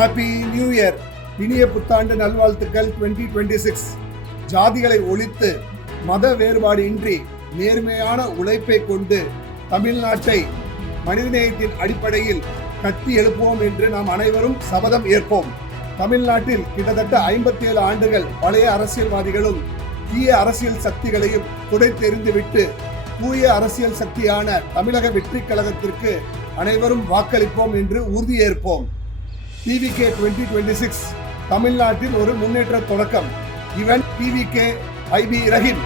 Happy new year. இனிய புத்தாண்டு நல்வாழ்த்துக்கள் 2026. ஜாதிகளை ஒழித்து மத வேறுபாடு இன்றி நேர்மையான உழைப்பை கொண்டு தமிழ்நாட்டை மனிதநேயத்தின் அடிப்படையில் கட்டி எழுப்புவோம் என்று நாம் அனைவரும் சபதம் ஏற்போம். தமிழ்நாட்டில் கிட்டத்தட்ட 57 ஆண்டுகள் பழைய அரசியல்வாதிகளும் தீய அரசியல் சக்திகளையும் துடைத்தெறிந்துவிட்டு தூய அரசியல் சக்தியான தமிழக வெற்றி கழகத்திற்கு அனைவரும் வாக்களிப்போம் என்று உறுதியேற்போம். TVK 2026 தமிழ்நாட்டில் ஒரு முன்னேற்ற தொடக்கம். இவன் TVK IB ரஹீம்.